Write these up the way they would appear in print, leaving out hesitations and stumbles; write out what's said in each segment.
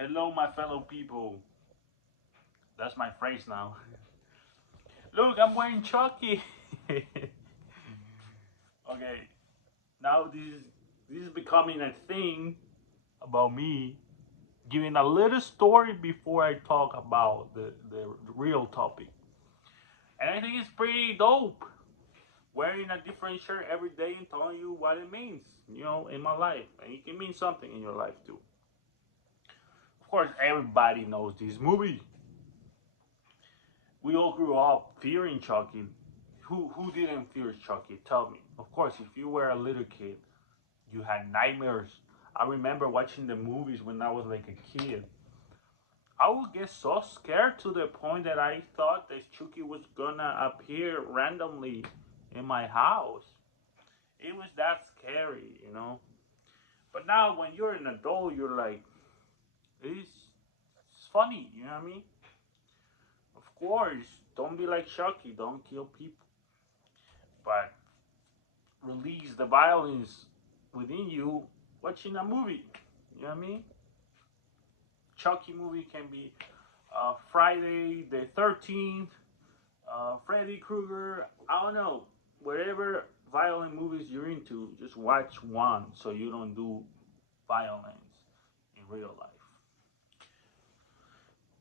Hello, my fellow people. That's my phrase now. Look, I'm wearing Chucky. Okay, now this is becoming a thing about me giving a little story before I talk about the real topic. And I think it's pretty dope. Wearing a different shirt every day and telling you what it means, in my life. And it can mean something in your life too. Of course, everybody knows this movie. We all grew up fearing Chucky. Who didn't fear Chucky? Tell me. Of course, if you were a little kid, you had nightmares. I remember watching the movies when I was like a kid. I would get so scared to the point that I thought that Chucky was gonna appear randomly in my house. It was that scary. But now when you're an adult, you're like, it's funny, you know what I mean? Of course, don't be like Chucky, don't kill people. But release the violence within you watching a movie. You know what I mean? Chucky movie can be Friday the 13th, Freddy Krueger, I don't know. Whatever violent movies you're into, just watch one so you don't do violence in real life.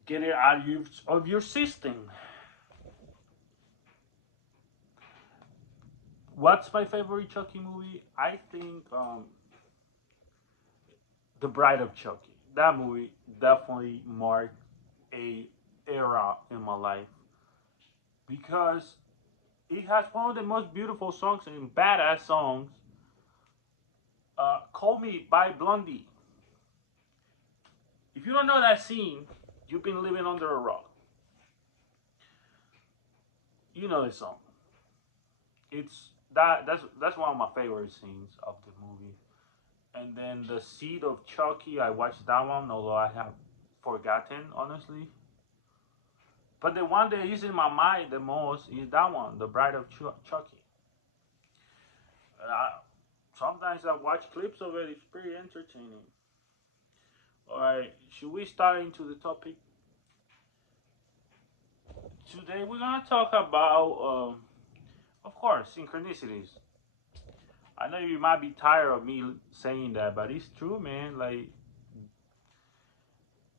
Get it out of your system. What's my favorite Chucky movie? I think The Bride of Chucky. That movie definitely marked a era in my life because it has one of the most beautiful songs and badass songs. Call Me by Blondie. If you don't know that scene, you've been living under a rock. You know the song. It's that's one of my favorite scenes of the movie. And then the Seed of Chucky, I watched that one, although I have forgotten honestly. But the one that is in my mind the most is that one, The Bride of Chucky. I, sometimes I watch clips of it. It's pretty entertaining. All right, should we start into the topic? Today we're gonna talk about, of course, synchronicities. I know you might be tired of me saying that, but it's true, man. Like,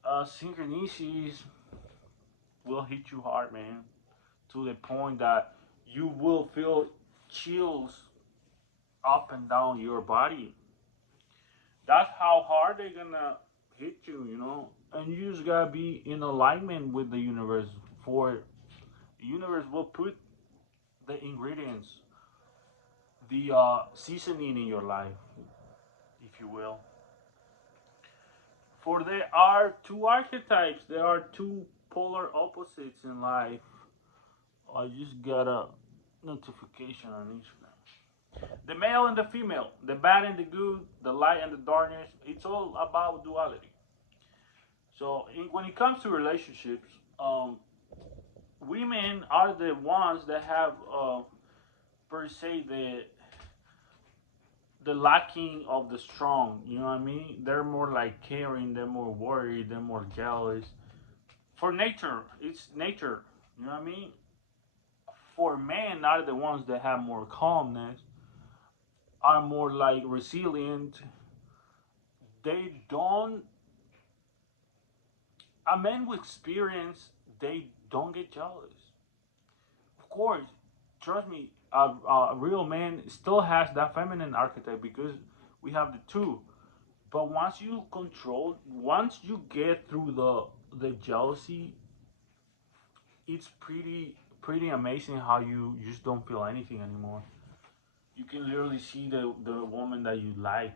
synchronicities will hit you hard, man, to the point that you will feel chills up and down your body. That's how hard they're gonna hit you. And you just gotta be in alignment with the universe for the universe will put the ingredients, the seasoning in your life, if you will. For there are two archetypes, there are two polar opposites in life. I just got a notification on Instagram. The male and the female, the bad and the good, the light and the darkness. It's all about duality. So when it comes to relationships, women are the ones that have, per se, the lacking of the strong. You know what I mean? They're more like caring. They're more worried. They're more jealous. For nature, it's nature. You know what I mean? For men, are the ones that have more calmness, are more like resilient. They don't. A man with experience, they don't get jealous. Of course, trust me, a real man still has that feminine archetype because we have the two. But once you get through the jealousy, it's pretty amazing how you just don't feel anything anymore. You can literally see the woman that you like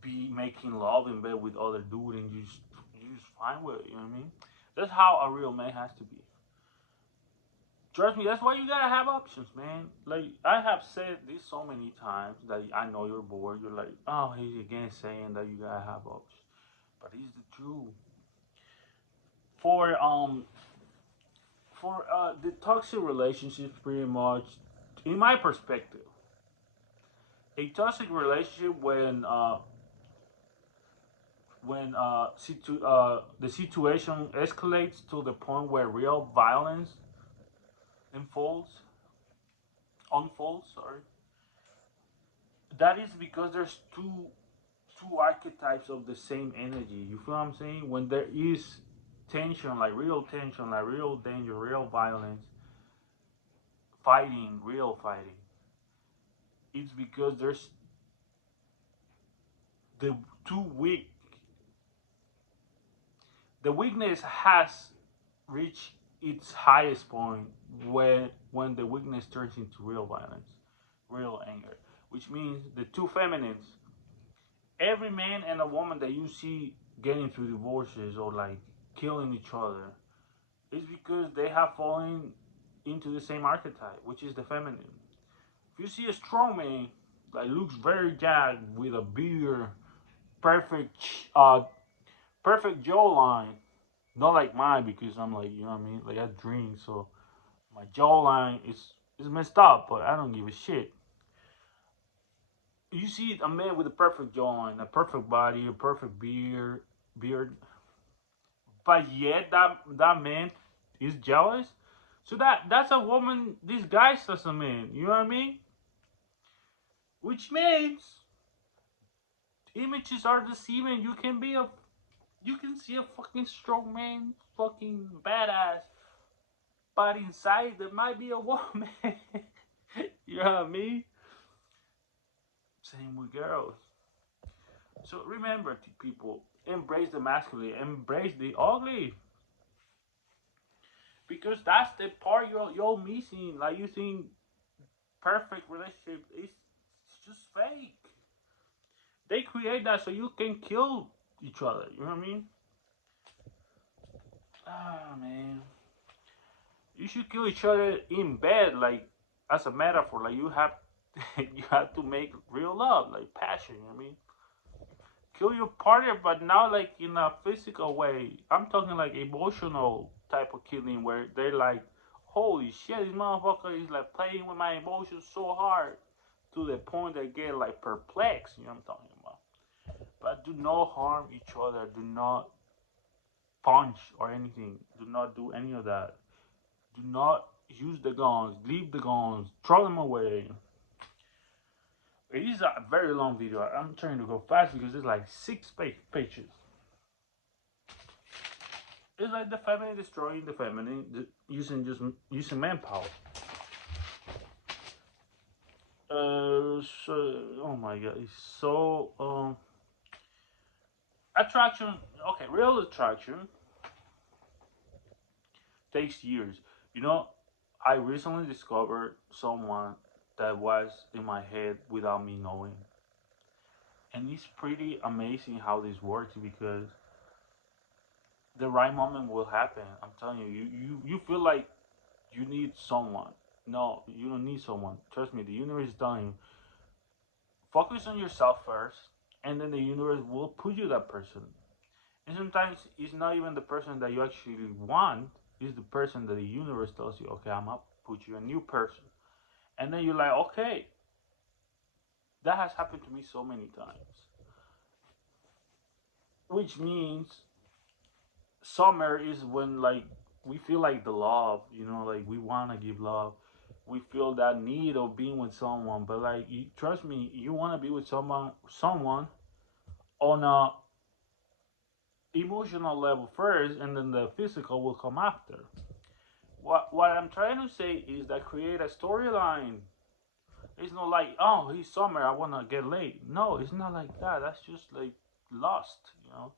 be making love in bed with other dude, and you just fine with it. You know what I mean? That's how a real man has to be. Trust me, that's why you gotta have options, man. Like I have said this so many times that I know you're bored. You're like, oh, he's again saying that you gotta have options, but it's the truth. For the toxic relationships, pretty much, in my perspective, a toxic relationship when the situation escalates to the point where real violence unfolds, sorry, that is because there's two archetypes of the same energy. You feel what I'm saying? When there is tension, like real danger, real violence, fighting, real fighting, it's because there's the two weak. The weakness has reached its highest point when the weakness turns into real violence, real anger, which means the two feminines, every man and a woman that you see getting through divorces or like killing each other is because they have fallen into the same archetype, which is the feminine. If you see a strong man that looks very jacked with a beard, perfect, perfect jawline, not like mine because I'm like, you know what I mean, like I drink, so my jawline is messed up, but I don't give a shit. You see a man with a perfect jawline, a perfect body, a perfect beard, but yet that man is jealous. So that's a woman disguised as a man. You know what I mean? Which means images are deceiving. You can see a fucking strong man, fucking badass, but inside there might be a woman. You know what I mean? Same with girls. So remember, people, embrace the masculine, embrace the ugly, because that's the part you're missing. Like you think perfect relationship is just fake. They create that so you can kill each other. You know what I mean? Ah man, you should kill each other in bed, like as a metaphor. Like you have, you have to make real love, like passion. You know what I mean? Kill your partner, but not like in a physical way. I'm talking like emotional type of killing where they're like, holy shit, this motherfucker is like playing with my emotions so hard to the point they get like perplexed. You know what I'm talking about? But do not harm each other. Do not punch or anything. Do not do any of that. Do not use the guns. Leave the guns. Throw them away. It is a very long video. I'm trying to go fast because it's like six pages. It's like the feminine destroying the feminine, using manpower. So oh my god, it's so attraction. Okay, real attraction takes years. You know, I recently discovered someone that was in my head without me knowing, and it's pretty amazing how this works because the right moment will happen. I'm telling you, you feel like you need someone. No, you don't need someone. Trust me, the universe is telling you, focus on yourself first, and then the universe will put you that person. And sometimes it's not even the person that you actually want, it's the person that the universe tells you, okay, I'm gonna put you a new person. And then you're like, okay, that has happened to me so many times. Which means summer is when like we feel like the love, you know, like we wanna give love. We feel that need of being with someone, but like trust me, you wanna be with someone on a emotional level first, and then the physical will come after. What I'm trying to say is that create a storyline. It's not like, oh, he's summer, I wanna get laid. No, it's not like that. That's just like lust, you know.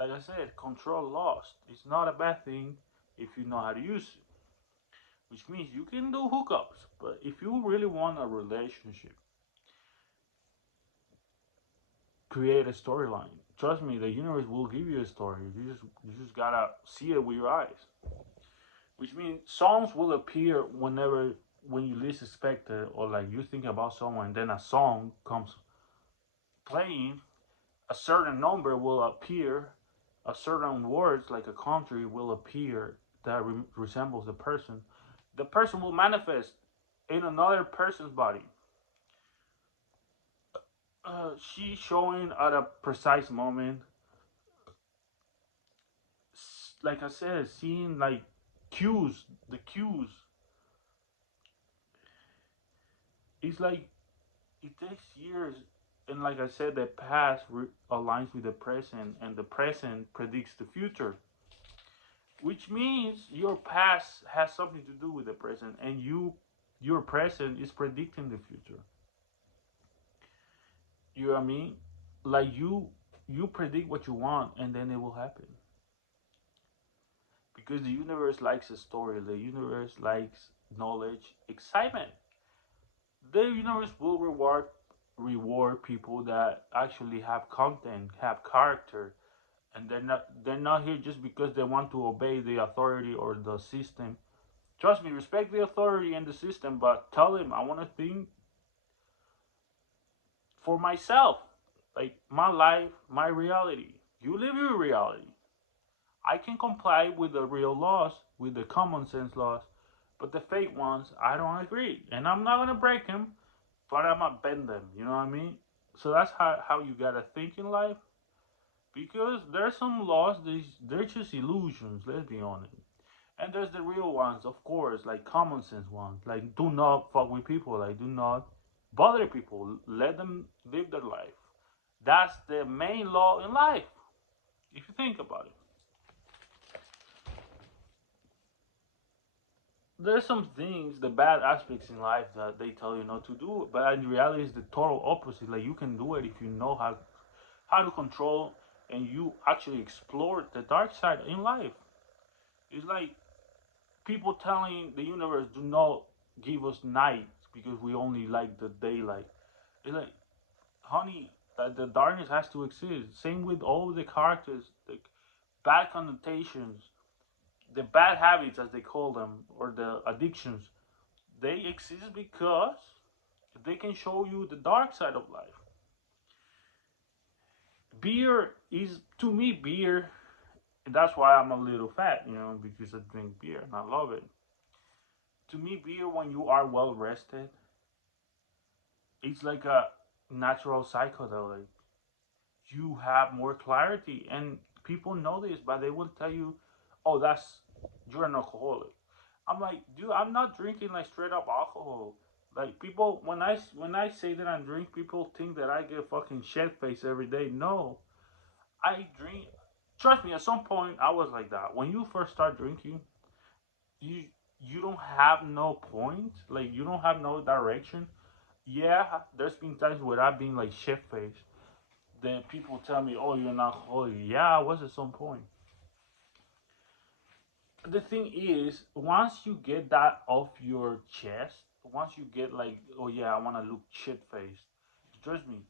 Like I said, control lust. It's not a bad thing if you know how to use it. Which means you can do hookups, but if you really want a relationship, create a storyline. Trust me, the universe will give you a story. You just gotta see it with your eyes. Which means songs will appear when you least expect it, or like you think about someone, then a song comes playing. A certain number will appear, a certain words like a country will appear that resembles the person. The person will manifest in another person's body. She's showing at a precise moment like I said, seeing like the cues, it's like it takes years. And like I said, the past aligns with the present, and the present predicts the future, which means your past has something to do with the present, and your present is predicting the future. You know what I mean? Like you predict what you want, and then it will happen because the universe likes a story. The universe likes knowledge, excitement. The universe will reward people that actually have content, have character, and they're not here just because they want to obey the authority or the system. Trust me, respect the authority and the system, but tell them I want to think for myself, like my life, my reality. You live your reality. I can comply with the real laws, with the common sense laws, but the fake ones, I don't agree. And I'm not going to break them, but I'm going to bend them. You know what I mean? So that's how you got to think in life. Because there's some laws, they're just illusions, let's be honest. And there's the real ones, of course, like common sense ones. Like, do not fuck with people. Like, do not bother people. Let them live their life. That's the main law in life, if you think about it. There's some things, the bad aspects in life that they tell you not to do, but in reality, it's the total opposite. Like you can do it if you know how to control and you actually explore the dark side in life. It's like people telling the universe, "Do not give us night because we only like the daylight." It's like, honey, that the darkness has to exist. Same with all the characters, the bad connotations, the bad habits as they call them, or the addictions. They exist because they can show you the dark side of life. Beer is, to me, beer. That's why I'm a little fat, because I drink beer and I love it. To me, beer, when you are well rested, it's like a natural psychedelic. You have more clarity, and people know this, but they will tell you, "Oh, that's you're an alcoholic." I'm like, dude, I'm not drinking like straight up alcohol. Like people, when I say that I drink, people think that I get fucking shit face every day. No, I drink. Trust me, at some point I was like that. When you first start drinking, you you don't have no point. Like you don't have no direction. Yeah, there's been times where I've been like shit faced. Then people tell me, "Oh, you're not holy." Yeah, I was at some point. The thing is, once you get that off your chest, once you get like, "Oh yeah, I want to look shit faced," trust me,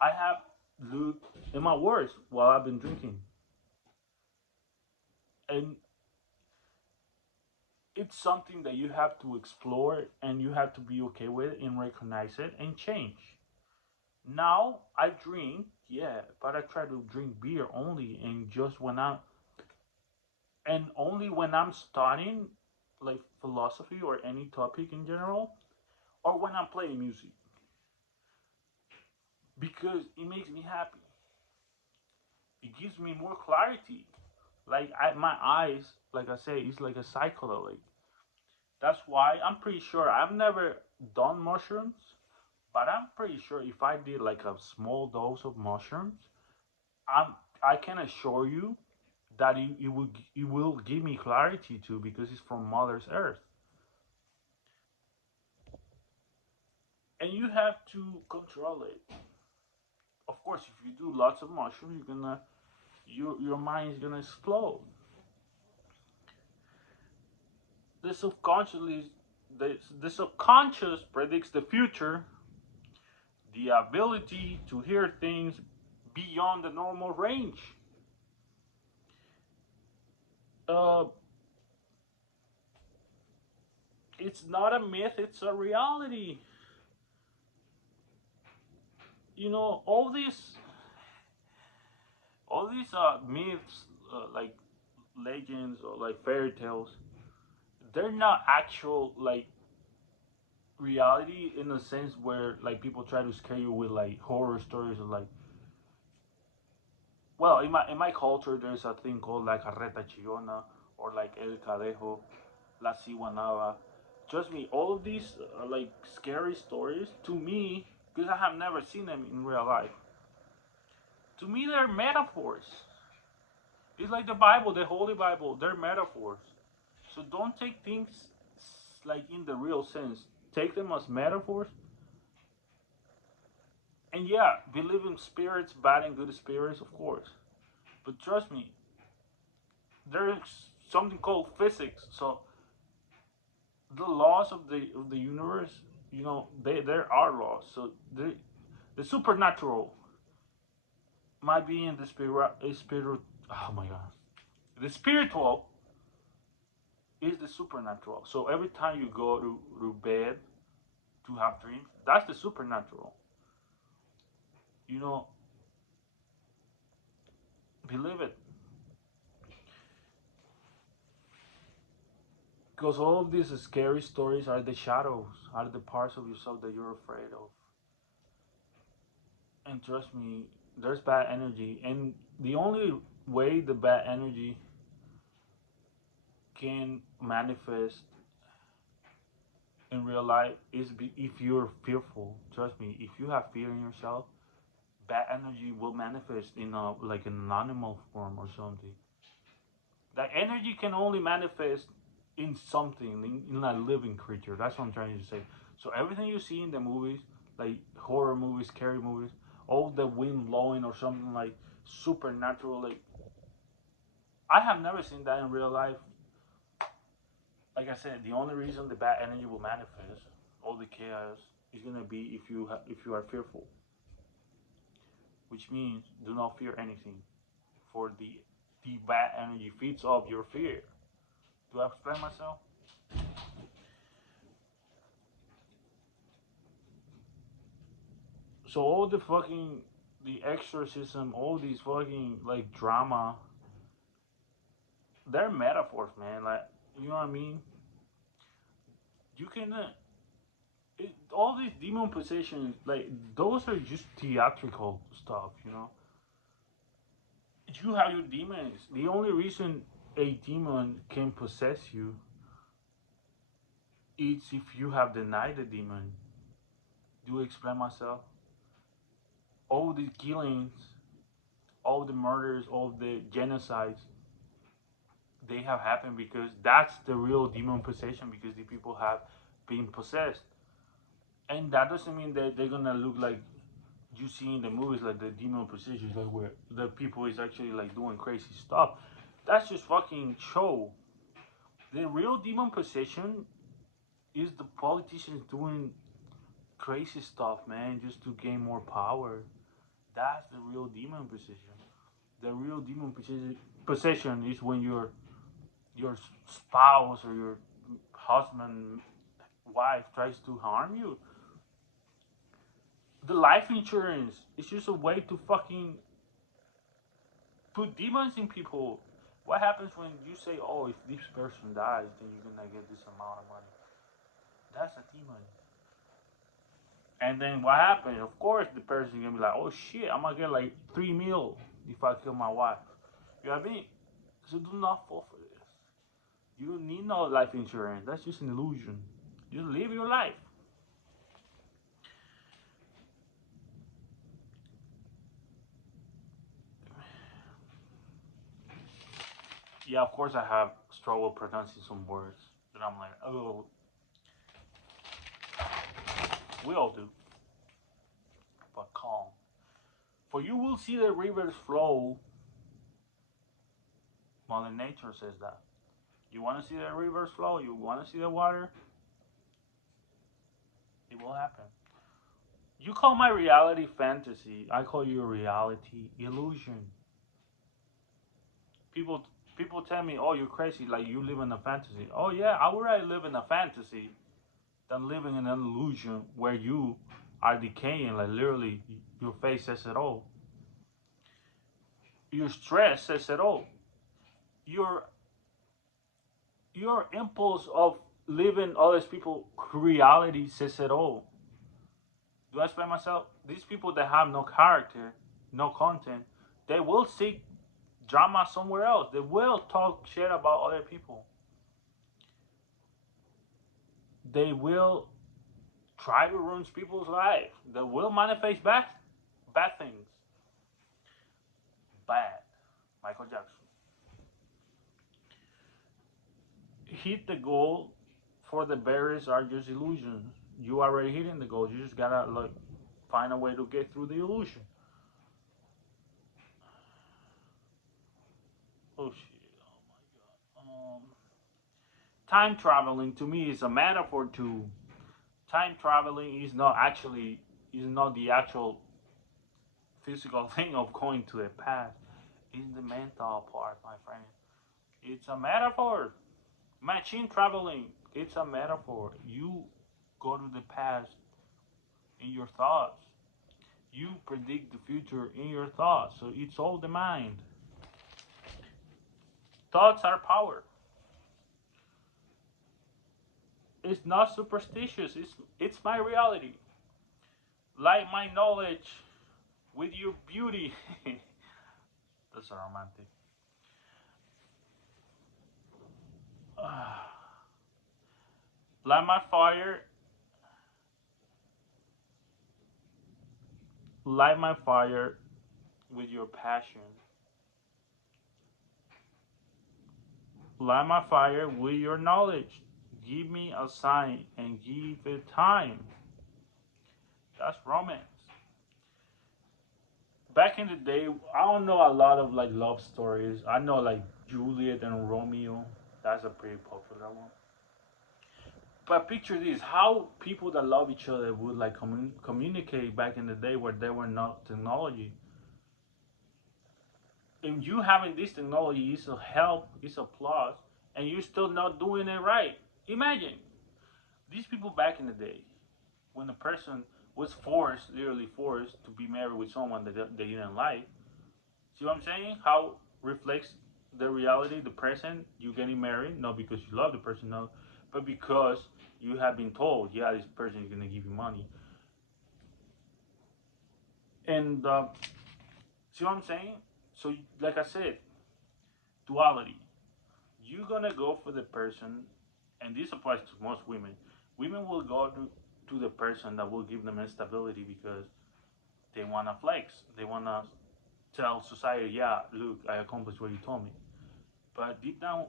I have looked in my worst while I've been drinking, and it's something that you have to explore and you have to be okay with and recognize it and change. Now I drink, yeah, but I try to drink beer only and just when I'm studying like philosophy or any topic in general, or when I'm playing music, because it makes me happy. It gives me more clarity. Like my eyes, like I say, it's like a psychedelic. That's why I'm pretty sure I've never done mushrooms, but I'm pretty sure if I did like a small dose of mushrooms, I'm I can assure you that it will give me clarity too because it's from Mother's Earth, and you have to control it. Of course, if you do lots of mushrooms, your mind is gonna explode. The subconsciously the subconscious predicts the future, the ability to hear things beyond the normal range. Uh, it's not a myth; it's a reality. All these myths, like legends or like fairy tales, they're not actual like reality in a sense where like people try to scare you with like horror stories or like Well, in my culture, there's a thing called like Carreta Chillona or like El Cadejo, La Ciguanaba. Trust me, all of these like scary stories to me, because I have never seen them in real life. To me, they're metaphors. It's like the Bible, the Holy Bible. They're metaphors. So don't take things like in the real sense. Take them as metaphors. And yeah, believe in spirits, bad and good spirits, of course. But trust me, there's something called physics. So the laws of the universe, there are laws. So the supernatural might be in the spirit. Oh my god, the spiritual is the supernatural. So every time you go to bed to have dreams, that's the supernatural. You know, believe it, because all of these scary stories are the shadows, are the parts of yourself that you're afraid of. And trust me, there's bad energy, and the only way the bad energy can manifest in real life is if you're fearful. Trust me, if you have fear in yourself, bad energy will manifest in a like an animal form or something. That energy can only manifest in something, in a living creature. That's what I'm trying to say. So everything you see in the movies, like horror movies, scary movies, all the wind blowing or something like supernatural, like I have never seen that in real life. Like I said, the only reason the bad energy will manifest, all the chaos, is gonna be if you are fearful, which means do not fear anything, for the bad energy feeds off your fear. Do I explain myself? So all the exorcism, all these fucking like drama, they're metaphors, man. Like you know what I mean? You can all these demon possessions, like those are just theatrical stuff. You have your demons. The only reason a demon can possess you is if you have denied the demon. Do I explain myself? All the killings, all the murders, all the genocides, they have happened because that's the real demon possession because the people have been possessed. And that doesn't mean that they're gonna look like you see in the movies like the demon possession, like where the people is actually like doing crazy stuff. That's just fucking show. The real demon possession is the politicians doing crazy stuff, man, just to gain more power. That's the real demon possession. The real demon possession is when your spouse or your husband, wife tries to harm you. The life insurance is just a way to fucking put demons in people. What happens when you say, "Oh, if this person dies, then you're gonna get this amount of money"? That's a demon. And then what happens? Of course, the person gonna be like, "Oh shit, I'm gonna get like 3 mil if I kill my wife." You know what I mean? So do not fall for this. You don't need no life insurance. That's just an illusion. Just live your life. Yeah, of course I have struggle pronouncing some words that I'm like, oh, we all do. But calm. For you will see the rivers flow. Mother Nature says that. You want to see the rivers flow? You want to see the water? It will happen. You call my reality fantasy. I call you a reality illusion. People people tell me, "Oh, you're crazy. Like you live in a fantasy." Oh yeah, I would rather live in a fantasy than living in an illusion where you are decaying. Like literally, your face says it all. Your stress says it all. Your your impulse of living others people reality says it all. Do I explain myself? These people that have no character, no content, They will seek drama somewhere else. They will talk shit about other people. They will try to ruin people's life. They will manifest bad things. Bad. Michael Jackson. Hit the goal for the barriers are just illusions. You already hitting the goal. You just gotta like find a way to get through the illusion. Oh shit. Oh my god. Time traveling to me is a metaphor to time traveling is not the actual physical thing of going to the past. It's the mental part, my friend. It's a metaphor. Machine traveling. It's a metaphor. You go to the past in your thoughts. You predict the future in your thoughts. So it's all the mind. Thoughts are power. It's not superstitious. It's my reality. Like my knowledge with your beauty. That's a romantic. Light my fire. Light my fire with your passion. Light my fire with your knowledge. Give me a sign and give it time. That's romance. Back in the day, I don't know a lot of like love stories. I know like Juliet and Romeo. That's a pretty popular one. But picture this: how people that love each other would like communicate back in the day where there were not technology. And you having this technology is a help, is a plus, and you're still not doing it right. Imagine these people back in the day when a person was forced, literally forced, to be married with someone that they didn't like. See what I'm saying? How reflects the reality, the present. You getting married not because you love the person, no, but because you have been told, yeah, this person is gonna give you money. And see what I'm saying? So, like I said, duality. You're gonna go for the person, and this applies to most women. Women will go to the person that will give them instability because they wanna flex. They wanna tell society, yeah, look, I accomplished what you told me. But deep down,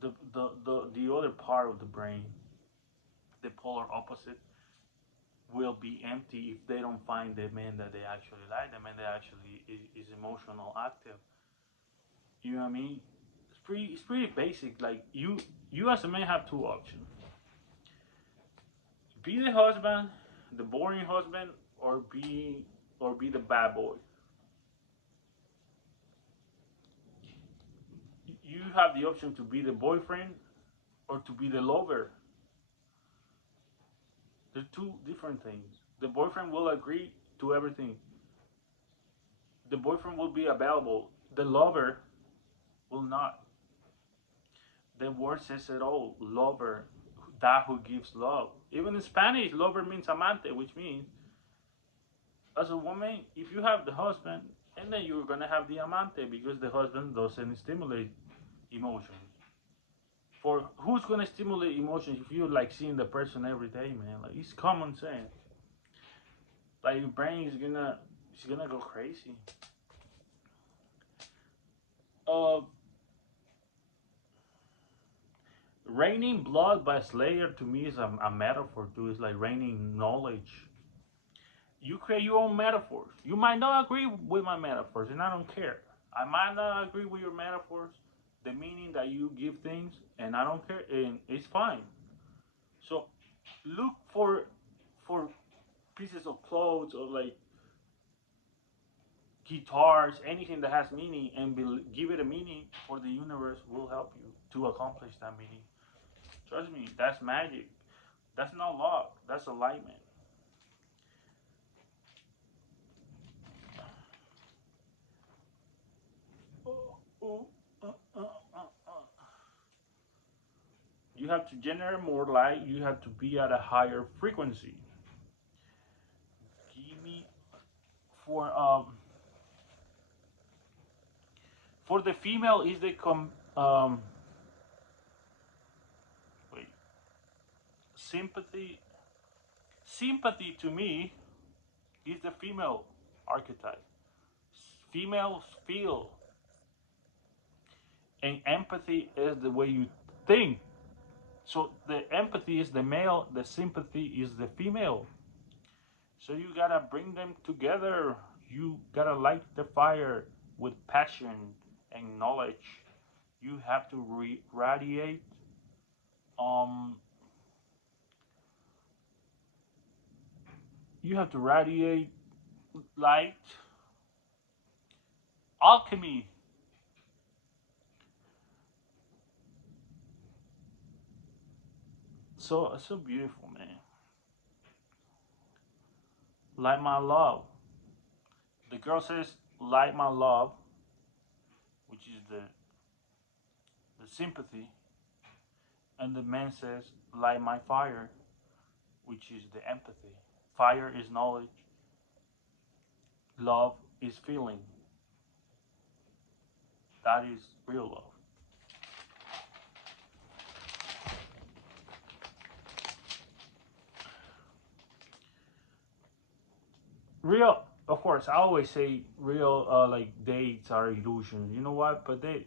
the other part of the brain, the polar opposite, will be empty if they don't find the man that they actually like, the man that actually is emotional, active. You know what I mean? It's pretty basic. Like you as a man have two options: be the husband, the boring husband, or be the bad boy. You have the option to be the boyfriend or to be the lover. They're two different things. The boyfriend will agree to everything. The boyfriend will be available. The lover will not. The word says it all. Lover, that who gives love. Even in Spanish, lover means amante, which means as a woman, if you have the husband, and then you're gonna have the amante because the husband doesn't stimulate emotions. For who's gonna stimulate emotions if you're like seeing the person every day, man? Like it's common sense. Like your brain is gonna it's gonna go crazy. Uh, Raining blood by Slayer to me is a metaphor too. It's like raining knowledge. You create your own metaphors. You might not agree with my metaphors, and I don't care. I might not agree with your metaphors, the meaning that you give things, and I don't care, and it's fine. So look for pieces of clothes or like guitars, anything that has meaning, and give it a meaning, for the universe will help you to accomplish that meaning. Trust me, that's magic. That's not luck. That's alignment. Oh, oh, uh, uh, uh, uh. You have to generate more light. You have to be at a higher frequency. Give me for For the female is the wait, sympathy. Sympathy to me is the female archetype. Females feel, and empathy is the way you think. So the empathy is the male, the sympathy is the female. So you gotta bring them together. You gotta light the fire with passion and knowledge. You have to radiate um you have to radiate light, alchemy. So beautiful, man. Light my love. The girl says light my love, which is the sympathy, and the man says light my fire, which is the empathy. Fire is knowledge, love is feeling. That is real love. Real, of course, I always say real like dates are illusions. You know what? But they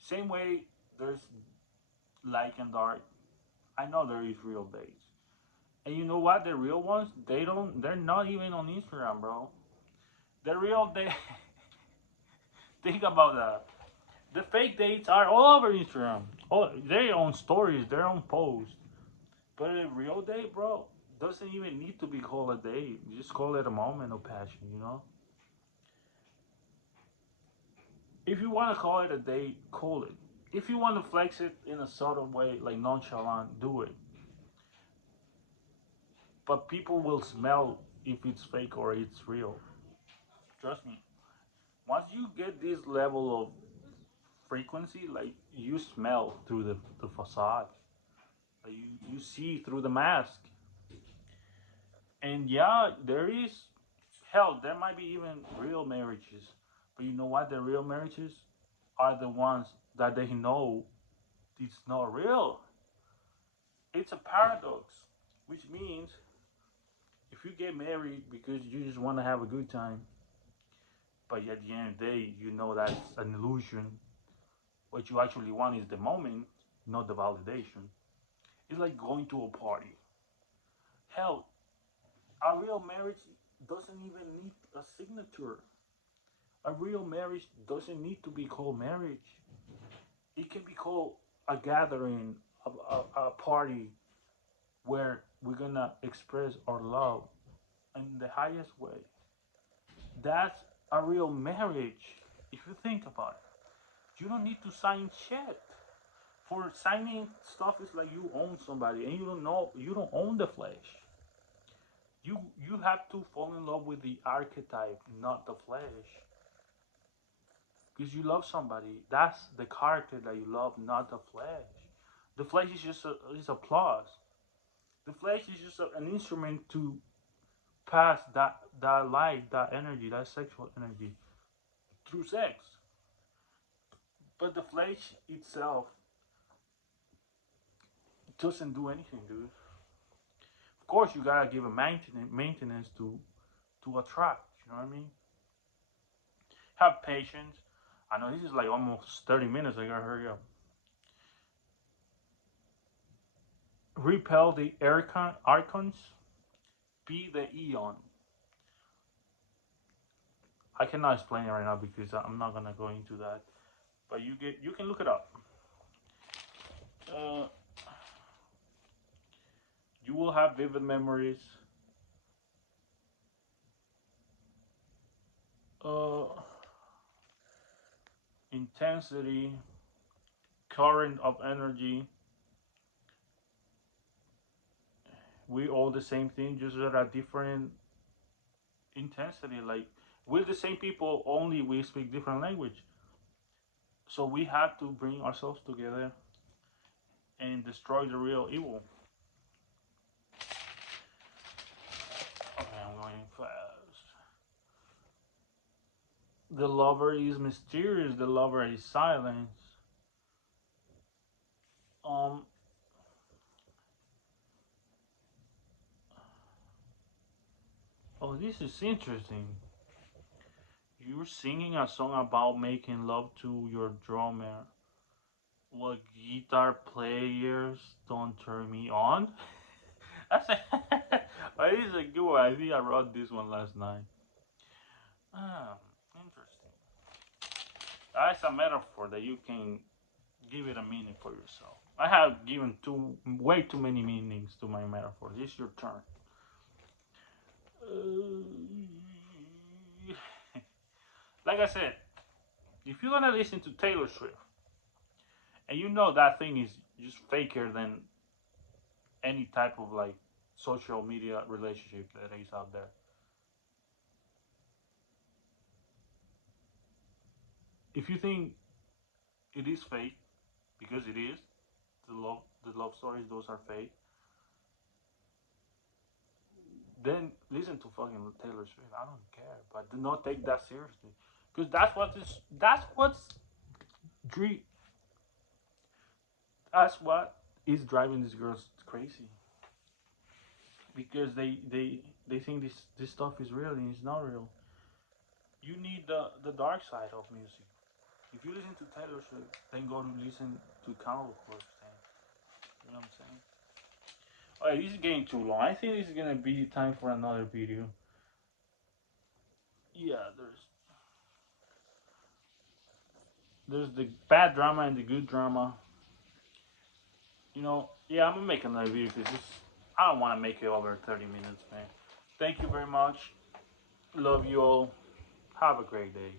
same way there's light and dark. I know there is real dates. And you know what? The real ones, they're not even on Instagram, bro. The real date, think about that. The fake dates are all over Instagram. Oh, their own stories, their own posts. But a real date, bro, doesn't even need to be called a date. You just call it a moment of passion, you know? If you want to call it a date, call it. If you want to flex it in a sort of way, like nonchalant, do it. But people will smell if it's fake or it's real. Trust me. Once you get this level of frequency, like you smell through the facade. Like you see through the mask. And yeah, there is hell, there might be even real marriages. But you know what? The real marriages are the ones that they know it's not real. It's a paradox, which means if you get married because you just want to have a good time, but at the end of the day, you know that's an illusion. What you actually want is the moment, not the validation. It's like going to a party. Hell, a real marriage doesn't even need a signature. A real marriage doesn't need to be called marriage. It can be called a gathering, a party where we're gonna express our love in the highest way. That's a real marriage. If you think about it, you don't need to sign shit. For signing stuff is like you own somebody, and you don't know you don't own the flesh. You have to fall in love with the archetype, not the flesh, because you love somebody. That's the character that you love, not the flesh. The flesh is just is applause. The flesh is just an instrument to pass that light, that energy, that sexual energy through sex. But the flesh itself doesn't do anything, dude. Of course, you gotta give a maintenance to attract. You know what I mean? Have patience. I know this is like almost 30 minutes. I gotta hurry up. Repel the archons. Be the eon. I cannot explain it right now because I'm not gonna go into that. But you can look it up. Uh, you will have vivid memories. Uh, intensity, current of energy. We all the same thing, just at a different intensity. Like we're the same people, only we speak different language. So we have to bring ourselves together and destroy the real evil. Okay, I'm going fast. The lover is mysterious. The lover is silent. Um. Oh, this is interesting. You're singing a song about making love to your drummer. What guitar players don't turn me on? That's a, that is a good one. I think I wrote this one last night. Ah, interesting. That's a metaphor that you can give it a meaning for yourself. I have given way too many meanings to my metaphor. It's your turn. Like I said, if you're gonna listen to Taylor Swift and you know that thing is just faker than any type of like social media relationship that is out there. If you think it is fake, because it is, the love stories those are fake, then listen to fucking Taylor Swift. I don't care, but do not take that seriously, because that's what's dri- that's what is driving these girls crazy, because they think this stuff is real and it's not real. You need the dark side of music. If you listen to Taylor Swift, then go to listen to Cannibal Corpse. Then you know what I'm saying? Alright, this is getting too long. I think this is gonna be time for another video. Yeah, there's the bad drama and the good drama. Yeah, I'm gonna make another video because I don't want to make it over 30 minutes, man. Thank you very much. Love you all. Have a great day.